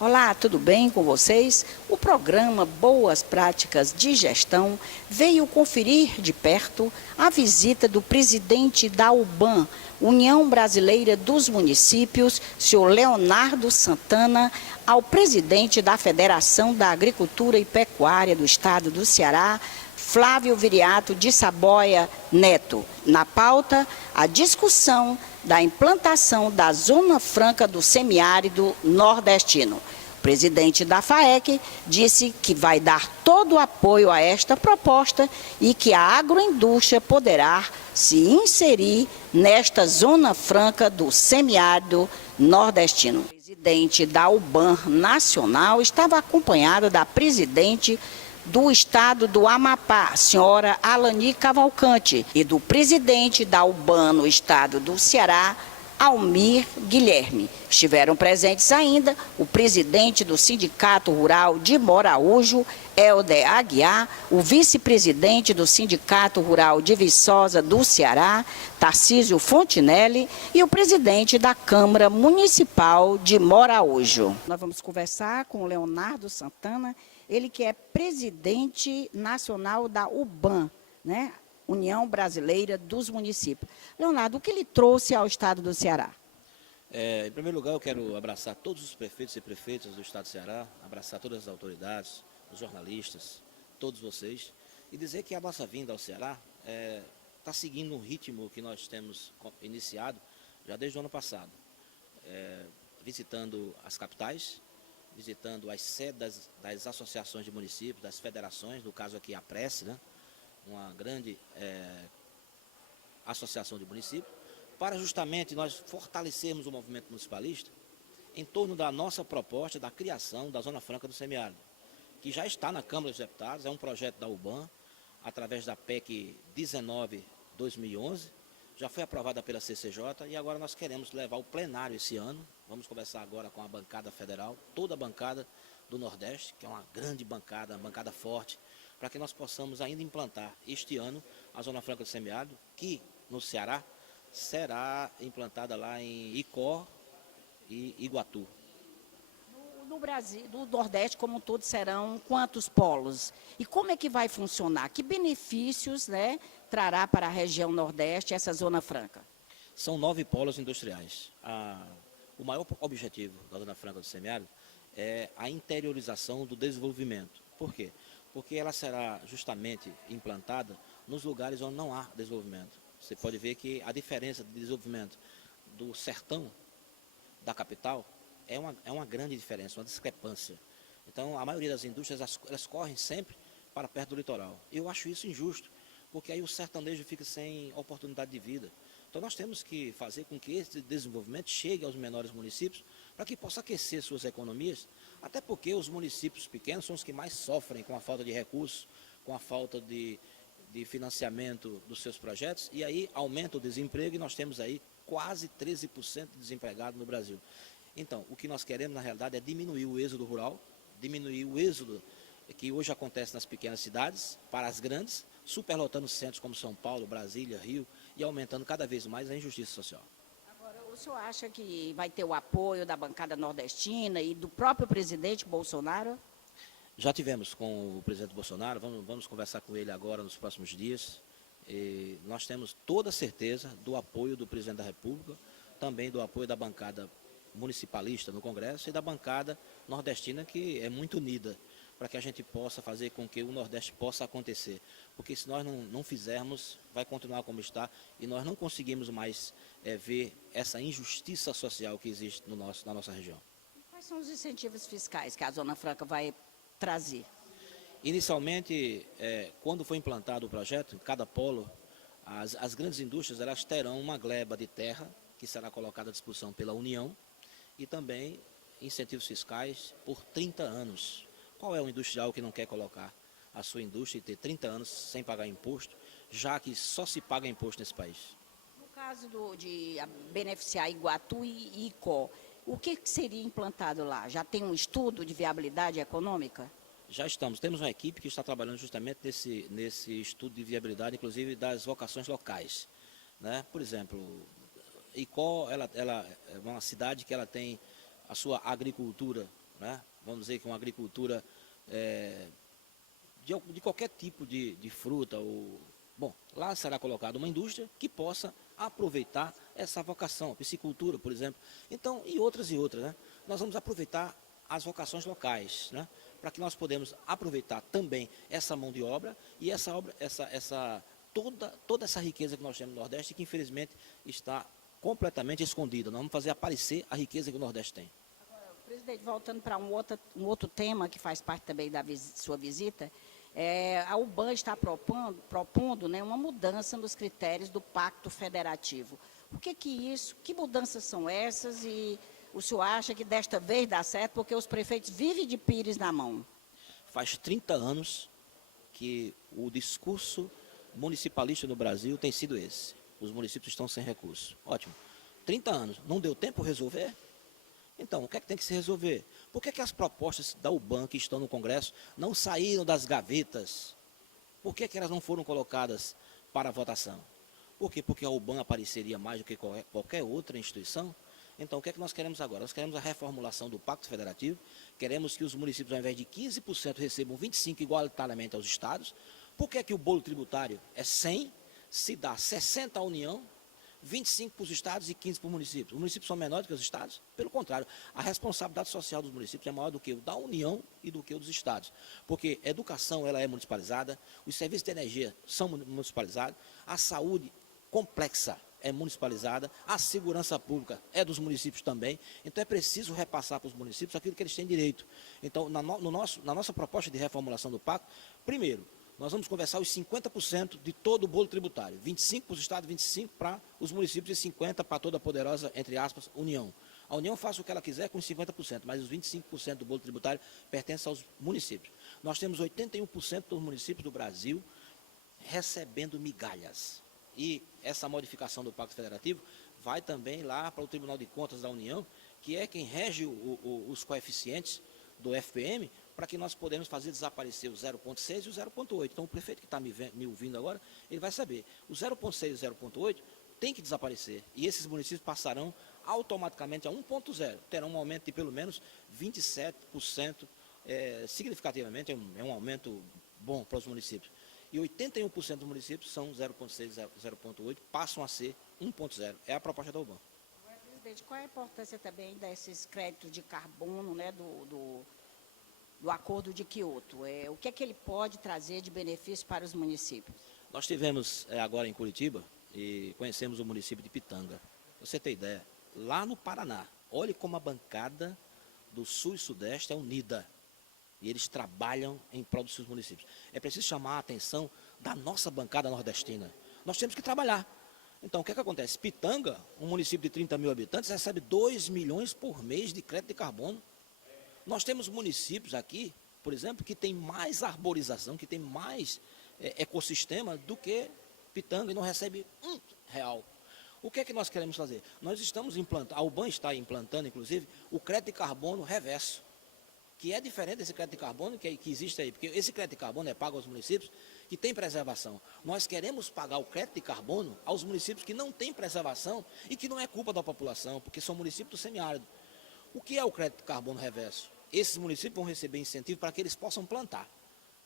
Olá, tudo bem com vocês? O programa Boas Práticas de Gestão veio conferir de perto a visita do presidente da UBAN, União Brasileira dos Municípios, senhor Leonardo Santana, ao presidente da Federação da Agricultura e Pecuária do Estado do Ceará, Flávio Viriato de Saboia Neto. Na pauta, a discussão da implantação da Zona Franca do Semiárido Nordestino. O presidente da FAEC disse que vai dar todo o apoio a esta proposta e que a agroindústria poderá se inserir nesta Zona Franca do Semiárido Nordestino. O presidente da UBAN Nacional estava acompanhado da presidente do estado do Amapá, senhora Alani Cavalcante, e do presidente da UBAN no estado do Ceará, Almir Guilherme. Estiveram presentes ainda o presidente do Sindicato Rural de Moraújo, Helder Aguiar, o vice-presidente do Sindicato Rural de Viçosa do Ceará, Tarcísio Fontinelli, e o presidente da Câmara Municipal de Moraújo. Nós vamos conversar com o Leonardo Santana, ele que é presidente nacional da UBAN, né? União Brasileira dos Municípios. Leonardo, o que ele trouxe ao estado do Ceará? Em primeiro lugar, eu quero abraçar todos os prefeitos e prefeitas do estado do Ceará, abraçar todas as autoridades, os jornalistas, todos vocês, e dizer que a nossa vinda ao Ceará está seguindo um ritmo que nós temos iniciado já desde o ano passado, visitando as capitais, visitando as sedes das associações de municípios, das federações, no caso aqui a Prece, né? Uma grande associação de municípios, para justamente nós fortalecermos o movimento municipalista em torno da nossa proposta da criação da Zona Franca do Semiárido, que já está na Câmara dos Deputados, é um projeto da UBAN, através da PEC 19/2011, já foi aprovada pela CCJ e agora nós queremos levar ao plenário esse ano. Vamos conversar agora com a bancada federal, toda a bancada do Nordeste, que é uma grande bancada, uma bancada forte, para que nós possamos ainda implantar este ano a Zona Franca do Semiárido, que no Ceará será implantada lá em Icó e Iguatu. No Brasil, no Nordeste como um todo, serão quantos polos? E como é que vai funcionar? Que benefícios, né, trará para a região Nordeste essa Zona Franca? São 9 polos industriais. O maior objetivo da Zona Franca do Semiárido é a interiorização do desenvolvimento. Por quê? Porque ela será justamente implantada nos lugares onde não há desenvolvimento. Você pode ver que a diferença de desenvolvimento do sertão da capital é uma grande diferença, uma discrepância. Então, a maioria das indústrias, elas correm sempre para perto do litoral. Eu acho isso injusto, porque aí o sertanejo fica sem oportunidade de vida. Então, nós temos que fazer com que esse desenvolvimento chegue aos menores municípios, para que possa aquecer suas economias, até porque os municípios pequenos são os que mais sofrem com a falta de recursos, com a falta de financiamento dos seus projetos, e aí aumenta o desemprego e nós temos aí quase 13% de desempregado no Brasil. Então, o que nós queremos, na realidade, é diminuir o êxodo rural, diminuir o êxodo que hoje acontece nas pequenas cidades para as grandes, superlotando centros como São Paulo, Brasília, Rio, e aumentando cada vez mais a injustiça social. Agora, o senhor acha que vai ter o apoio da bancada nordestina e do próprio presidente Bolsonaro? Já tivemos com o presidente Bolsonaro, vamos conversar com ele agora nos próximos dias. E nós temos toda a certeza do apoio do presidente da República, também do apoio da bancada municipalista no Congresso e da bancada nordestina, que é muito unida, para que a gente possa fazer com que o Nordeste possa acontecer. Porque se nós não fizermos, vai continuar como está e nós não conseguimos mais ver essa injustiça social que existe na nossa região. Quais são os incentivos fiscais que a Zona Franca vai trazer? Inicialmente, quando foi implantado o projeto, em cada polo, as grandes indústrias elas terão uma gleba de terra que será colocada à disposição pela União e também incentivos fiscais por 30 anos. Qual é o industrial que não quer colocar a sua indústria e ter 30 anos sem pagar imposto, já que só se paga imposto nesse país? No caso de beneficiar Iguatu e Icó, o que seria implantado lá? Já tem um estudo de viabilidade econômica? Já temos uma equipe que está trabalhando justamente nesse estudo de viabilidade, inclusive das vocações locais, né? Por exemplo, Icó ela é uma cidade que ela tem a sua agricultura né? Vamos dizer que uma agricultura de qualquer tipo de fruta. Bom, lá será colocada uma indústria que possa aproveitar essa vocação, a piscicultura, por exemplo. Então, e outras, né? Nós vamos aproveitar as vocações locais, né? Para que nós podemos aproveitar também essa mão de obra e toda essa riqueza que nós temos no Nordeste, que infelizmente está completamente escondida. Nós vamos fazer aparecer a riqueza que o Nordeste tem. Agora, presidente, voltando para um outro tema que faz parte também da sua visita, a UBAN está propondo, né, uma mudança nos critérios do Pacto Federativo. Que mudanças são essas e o senhor acha que desta vez dá certo porque os prefeitos vivem de pires na mão? Faz 30 anos que o discurso municipalista no Brasil tem sido esse. Os municípios estão sem recurso. Ótimo. 30 anos. Não deu tempo resolver? Então, o que é que tem que se resolver? Por que as propostas da UBAN que estão no Congresso não saíram das gavetas? Por que elas não foram colocadas para votação? Por quê? Porque a UBAN apareceria mais do que qualquer outra instituição? Então, o que é que nós queremos agora? Nós queremos a reformulação do Pacto Federativo, queremos que os municípios, ao invés de 15%, recebam 25% igualitariamente aos estados. Por que o bolo tributário é 100%, se dá 60% à União, 25% para os estados e 15% para os municípios? Os municípios são menores do que os estados? Pelo contrário, a responsabilidade social dos municípios é maior do que o da União e do que o dos estados. Porque a educação ela é municipalizada, os serviços de energia são municipalizados, a saúde complexa é municipalizada, a segurança pública é dos municípios também, então é preciso repassar para os municípios aquilo que eles têm direito. Então, na nossa proposta de reformulação do pacto, primeiro, nós vamos conversar os 50% de todo o bolo tributário, 25% para os estados, 25% para os municípios e 50% para toda a poderosa, entre aspas, União. A União faz o que ela quiser com os 50%, mas os 25% do bolo tributário pertencem aos municípios. Nós temos 81% dos municípios do Brasil recebendo migalhas. E essa modificação do Pacto Federativo vai também lá para o Tribunal de Contas da União, que é quem rege os coeficientes do FPM, para que nós podemos fazer desaparecer o 0,6 e o 0,8. Então, o prefeito que está me ouvindo agora, ele vai saber, o 0,6 e o 0,8 tem que desaparecer, e esses municípios passarão automaticamente a 1,0, terão um aumento de pelo menos 27%, significativamente, é um aumento bom para os municípios. E 81% dos municípios são 0,6, 0,8, passam a ser 1,0. É a proposta da UBAN. Agora, presidente, qual é a importância também desses créditos de carbono, né, do Acordo de Quioto? O que é que ele pode trazer de benefício para os municípios? Nós estivemos agora em Curitiba e conhecemos o município de Pitanga. Você tem ideia? Lá no Paraná, olhe como a bancada do Sul e Sudeste é unida. E eles trabalham em prol dos seus municípios. É preciso chamar a atenção da nossa bancada nordestina. Nós temos que trabalhar. Então, o que acontece? Pitanga, um município de 30 mil habitantes, recebe 2 milhões por mês de crédito de carbono. Nós temos municípios aqui, por exemplo, que tem mais arborização, que tem mais ecossistema do que Pitanga e não recebe R$1. O que é que nós queremos fazer? Nós estamos implantando, a UBAN está implantando, inclusive, o crédito de carbono reverso, que é diferente desse crédito de carbono que existe aí, porque esse crédito de carbono é pago aos municípios que têm preservação. Nós queremos pagar o crédito de carbono aos municípios que não têm preservação e que não é culpa da população, porque são municípios do semiárido. O que é o crédito de carbono reverso? Esses municípios vão receber incentivo para que eles possam plantar.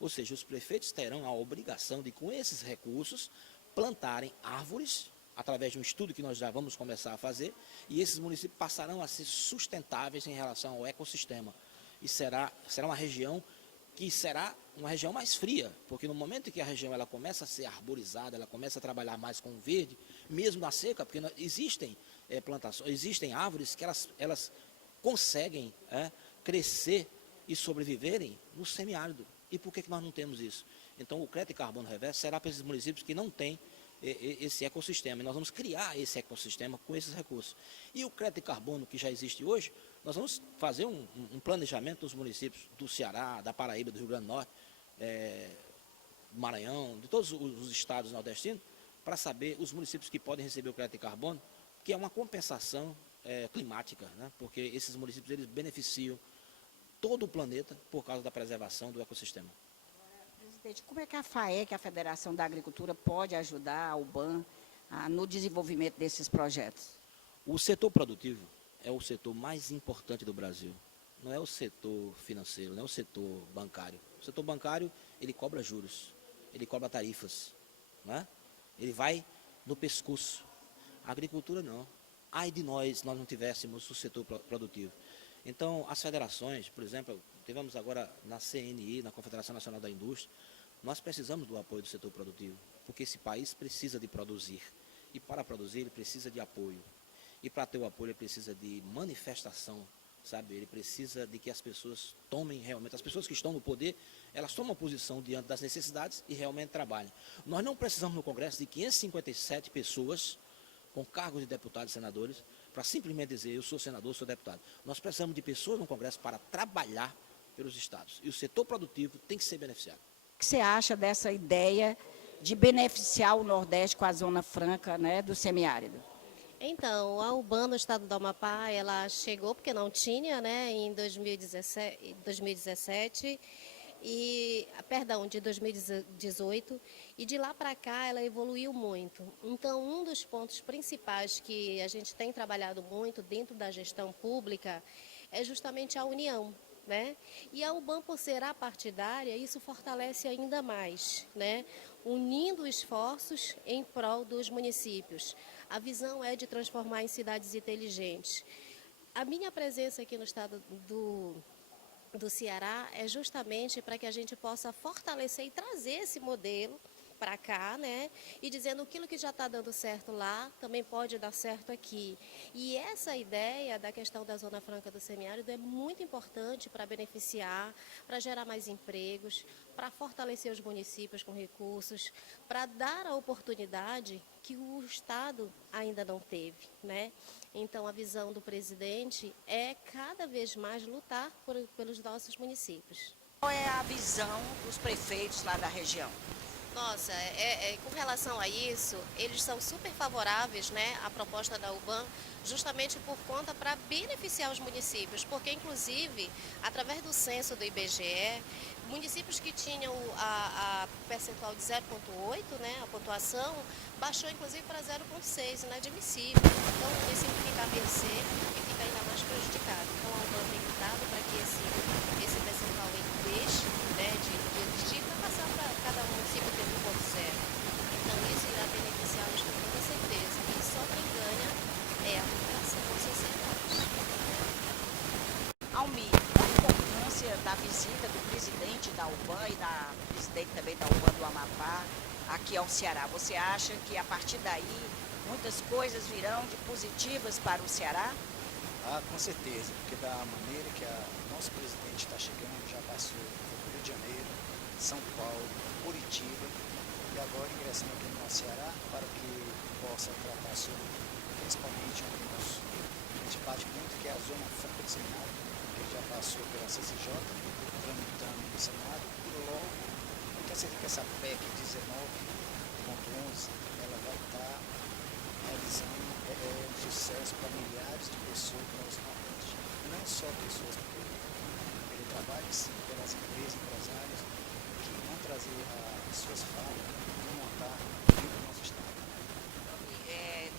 Ou seja, os prefeitos terão a obrigação de, com esses recursos, plantarem árvores, através de um estudo que nós já vamos começar a fazer, e esses municípios passarão a ser sustentáveis em relação ao ecossistema. E será uma região que será uma região mais fria, porque no momento em que a região ela começa a ser arborizada, ela começa a trabalhar mais com o verde, mesmo na seca, porque existem plantações, existem árvores que elas conseguem crescer e sobreviverem no semiárido. E por que nós não temos isso? Então, o crédito de carbono reverso será para esses municípios que não têm esse ecossistema. E nós vamos criar esse ecossistema com esses recursos. E o crédito de carbono que já existe hoje, nós vamos fazer um planejamento dos municípios do Ceará, da Paraíba, do Rio Grande do Norte, do Maranhão, de todos os estados nordestinos, para saber os municípios que podem receber o crédito de carbono, que é uma compensação climática, né? Porque esses municípios eles beneficiam todo o planeta por causa da preservação do ecossistema. Presidente, como é que a FAEC, a Federação da Agricultura, pode ajudar a UBAN no desenvolvimento desses projetos? O setor produtivo é o setor mais importante do Brasil. não é o setor financeiro, não é o setor bancário. O setor bancário, ele cobra juros, ele cobra tarifas, né? Ele vai no pescoço. A agricultura não. Ai de nós não tivéssemos o setor produtivo. Então, as federações, por exemplo, tivemos agora na CNI, na Confederação Nacional da Indústria, nós precisamos do apoio do setor produtivo, porque esse país precisa de produzir. E para produzir, ele precisa de apoio. E para ter o apoio, ele precisa de manifestação, sabe? Ele precisa de que as pessoas tomem realmente, as pessoas que estão no poder, elas tomam posição diante das necessidades e realmente trabalham. Nós não precisamos no Congresso de 557 pessoas com cargos de deputados e senadores, para simplesmente dizer, eu sou senador, sou deputado. Nós precisamos de pessoas no Congresso para trabalhar pelos estados. E o setor produtivo tem que ser beneficiado. O que você acha dessa ideia de beneficiar o Nordeste com a Zona Franca, né, do semiárido? Então, a UBAN no estado do Amapá, ela chegou porque não tinha, né, em 2017, de 2018, e de lá para cá ela evoluiu muito. Então, um dos pontos principais que a gente tem trabalhado muito dentro da gestão pública é justamente a união, né? E a UBAN, por ser apartidária, isso fortalece ainda mais, né? Unindo esforços em prol dos municípios. A visão é de transformar em cidades inteligentes. A minha presença aqui no estado do Ceará é justamente para que a gente possa fortalecer e trazer esse modelo para cá, né? E dizendo aquilo que já está dando certo lá, também pode dar certo aqui. E essa ideia da questão da Zona Franca do Semiárido é muito importante para beneficiar, para gerar mais empregos, para fortalecer os municípios com recursos, para dar a oportunidade que o Estado ainda não teve, né? Então, a visão do presidente é cada vez mais lutar pelos nossos municípios. Qual é a visão dos prefeitos lá da região? Nossa, com relação a isso, eles são super favoráveis, né, à proposta da UBAN, justamente por conta para beneficiar os municípios, porque inclusive, através do censo do IBGE, municípios que tinham a percentual de 0,8, né, a pontuação, baixou inclusive para 0,6, inadmissível. Então, esse fica a mercê e fica ainda mais prejudicado. Então, a UBAN tem lutado para que esse percentual deixe, né, de existir para passar para cada município ter 1,0. Então, isso irá beneficiá-los com toda certeza. E só quem ganha é a população, com sociedade. Almir, qual a importância da visita do presidente da UBAN e da presidente também da UBAN do Amapá aqui ao Ceará? Você acha que a partir daí muitas coisas virão de positivas para o Ceará? Ah, com certeza, porque da maneira que o nosso presidente está chegando, já passou no Rio de Janeiro, São Paulo, Curitiba e agora ingressando aqui no nosso Ceará para que possa tratar sobre, principalmente, a gente bate muito, que é a Zona Franca do Senado, que já passou pela CCJ, tramitando no Senado, e logo, eu tenho certeza que essa PEC 19.11, ela vai estar realizando sucesso para milhares de pessoas no nosso Nordeste. Não só pessoas pelo trabalho, sim pelas empresas, empresários, que vão trazer as suas fábricas e montar dentro do nosso estado.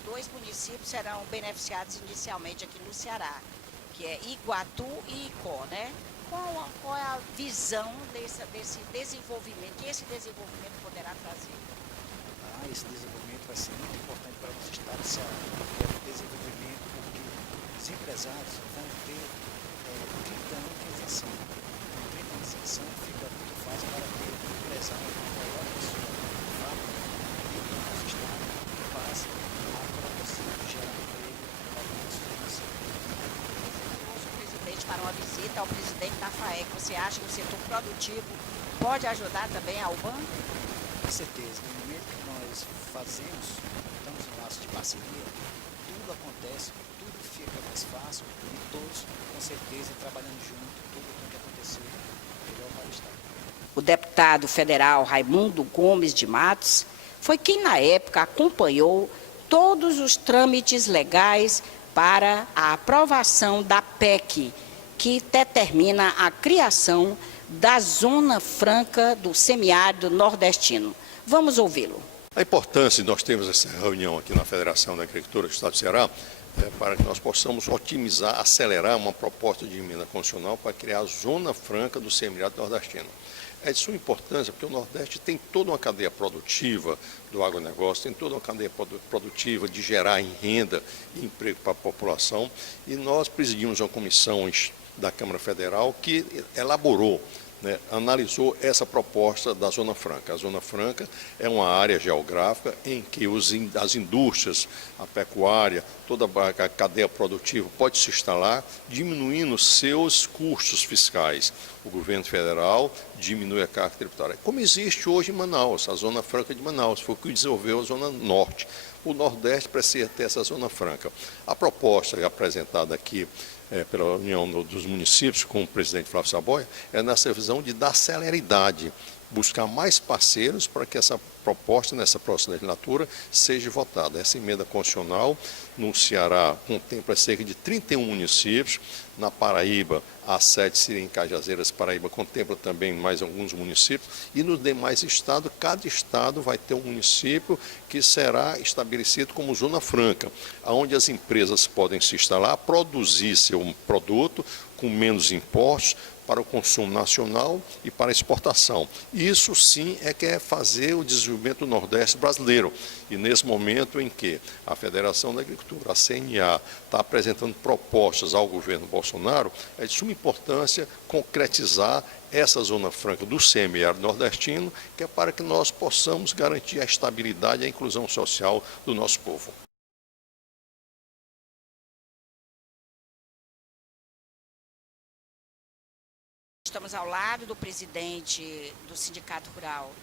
Dois municípios serão beneficiados inicialmente aqui no Ceará, que é Iguatu e Icó, né? Qual é a visão desse desenvolvimento, que esse desenvolvimento poderá trazer? Esse desenvolvimento vai ser muito importante para o nosso estado do Ceará, que é o desenvolvimento porque os empresários vão ter 30 anos de isenção. Com 30 anos de isenção fica muito fácil para ter um empresário que coloque a sua fábrica dentro do nosso estado e passe a produzir, gerar emprego para o nosso município. O presidente para uma visita ao presidente da FAEC, você acha que o setor produtivo pode ajudar também a UBAN? Com certeza, no momento que nós fazemos, estamos em laço de parceria, tudo acontece, tudo fica mais fácil e todos, com certeza, trabalhando junto, tudo tem que acontecer melhor para o Estado. O deputado federal Raimundo Gomes de Matos foi quem, na época, acompanhou todos os trâmites legais para a aprovação da PEC, que determina a criação da Zona Franca do Semiárido Nordestino. Vamos ouvi-lo. A importância de nós termos essa reunião aqui na Federação da Agricultura do Estado do Ceará para que nós possamos otimizar, acelerar uma proposta de emenda constitucional para criar a Zona Franca do Semiárido Nordestino. É de suma importância porque o Nordeste tem toda uma cadeia produtiva do agronegócio, tem toda uma cadeia produtiva de gerar em renda e emprego para a população, e nós presidimos uma comissão da Câmara Federal que elaborou, analisou essa proposta da Zona Franca. A Zona Franca é uma área geográfica em que as indústrias, a pecuária, toda a cadeia produtiva pode se instalar, diminuindo seus custos fiscais. O governo federal diminui a carga tributária. Como existe hoje em Manaus, a Zona Franca de Manaus, foi o que desenvolveu a Zona Norte. O Nordeste precisa ter essa Zona Franca. A proposta apresentada aqui pela União dos Municípios, com o presidente Flávio Saboia, é nessa visão de dar celeridade, buscar mais parceiros para que essa proposta, nessa próxima legislatura, seja votada. Essa emenda constitucional no Ceará contempla cerca de 31 municípios, na Paraíba, a sede seria em Cajazeiras, Paraíba contempla também mais alguns municípios, e nos demais estados, cada estado vai ter um município que será estabelecido como Zona Franca, onde as empresas podem se instalar, produzir seu produto com menos impostos, para o consumo nacional e para a exportação. Isso sim é que é fazer o desenvolvimento do Nordeste brasileiro. E nesse momento em que a Federação da Agricultura, a CNA, está apresentando propostas ao governo Bolsonaro, é de suma importância concretizar essa Zona Franca do semiárido nordestino, que é para que nós possamos garantir a estabilidade e a inclusão social do nosso povo. Estamos ao lado do presidente do Sindicato Rural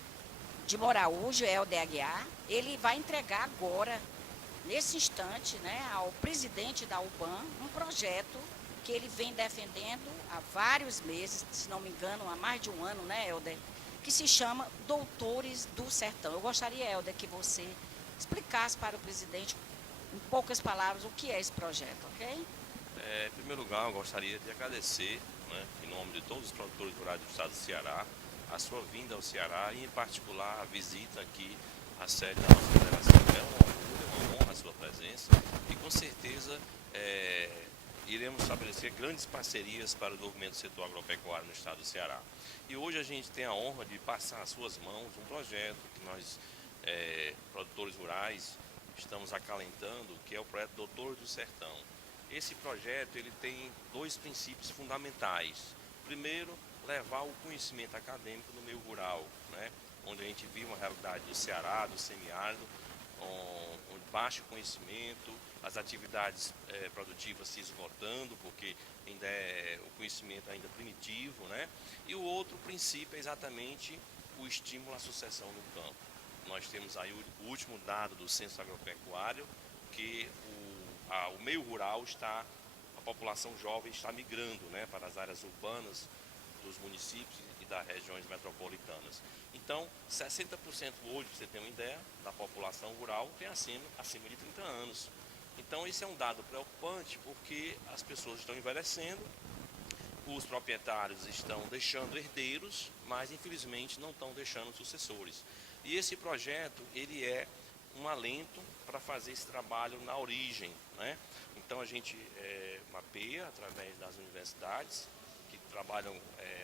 de Moraújo, Helder Aguiar. Ele vai entregar agora, nesse instante, ao presidente da UBAN, um projeto que ele vem defendendo há vários meses, se não me engano, há mais de um ano, Helder, que se chama Doutores do Sertão. Eu gostaria, Helder, que você explicasse para o presidente, em poucas palavras, o que é esse projeto, ok? Em primeiro lugar, eu gostaria de agradecer, em nome de todos os produtores rurais do estado do Ceará, a sua vinda ao Ceará e, em particular, a visita aqui à sede da nossa federação. É um orgulho, é uma honra a sua presença e, com certeza, iremos estabelecer grandes parcerias para o desenvolvimento do setor agropecuário no estado do Ceará. E hoje a gente tem a honra de passar às suas mãos um projeto que nós, produtores rurais, estamos acalentando, que é o projeto Doutores do Sertão. Esse projeto ele tem dois princípios fundamentais. Primeiro, levar o conhecimento acadêmico no meio rural, onde a gente vive uma realidade do Ceará, do semiárido, com baixo conhecimento, as atividades produtivas se esgotando, porque ainda o conhecimento ainda primitivo, E o outro princípio é exatamente o estímulo à sucessão no campo. Nós temos aí o último dado do Censo Agropecuário, que o meio rural a população jovem está migrando para as áreas urbanas dos municípios e das regiões metropolitanas. Então, 60% hoje, para você ter uma ideia, da população rural tem acima de 30 anos. Então, esse é um dado preocupante porque as pessoas estão envelhecendo, os proprietários estão deixando herdeiros, mas infelizmente não estão deixando sucessores. E esse projeto, ele é um alento para fazer esse trabalho na origem, Então a gente mapeia através das universidades que trabalham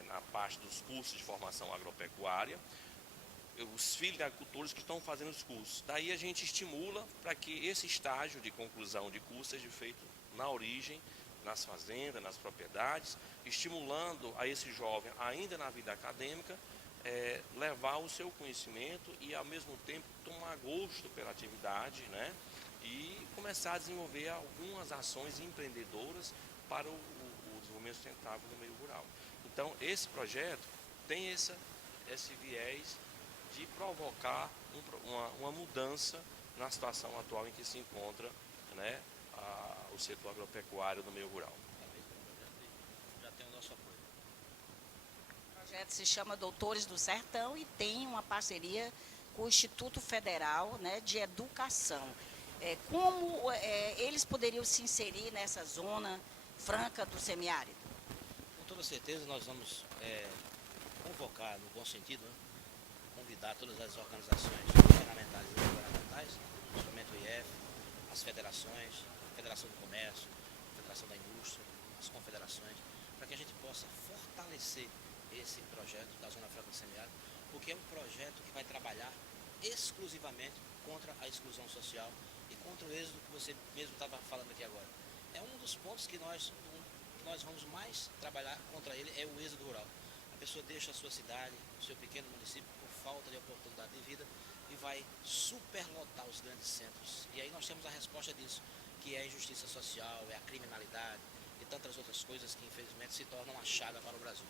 na parte dos cursos de formação agropecuária, os filhos de agricultores que estão fazendo os cursos. Daí a gente estimula para que esse estágio de conclusão de curso seja feito na origem, nas fazendas, nas propriedades, estimulando a esse jovem ainda na vida acadêmica levar o seu conhecimento e, ao mesmo tempo, tomar gosto pela atividade, e começar a desenvolver algumas ações empreendedoras para o desenvolvimento sustentável no meio rural. Então, esse projeto tem esse viés de provocar uma mudança na situação atual em que se encontra o setor agropecuário no meio rural. Já tem o nosso apoio. O projeto se chama Doutores do Sertão e tem uma parceria com o Instituto Federal de Educação. Como eles poderiam se inserir nessa zona franca do semiárido? Com toda certeza nós vamos convocar, no bom sentido, convidar todas as organizações governamentais e não governamentais, principalmente o IEF, as federações, Federação do Comércio, a Federação da Indústria, as confederações, para que a gente possa fortalecer esse projeto da Zona Franca do Semiárido, porque é um projeto que vai trabalhar exclusivamente contra a exclusão social e contra o êxodo que você mesmo estava falando aqui agora. É um dos pontos que nós vamos mais trabalhar contra ele, é o êxodo rural. A pessoa deixa a sua cidade, o seu pequeno município, por falta de oportunidade de vida e vai superlotar os grandes centros. E aí nós temos a resposta disso, que é a injustiça social, é a criminalidade e tantas outras coisas que infelizmente se tornam uma chaga para o Brasil.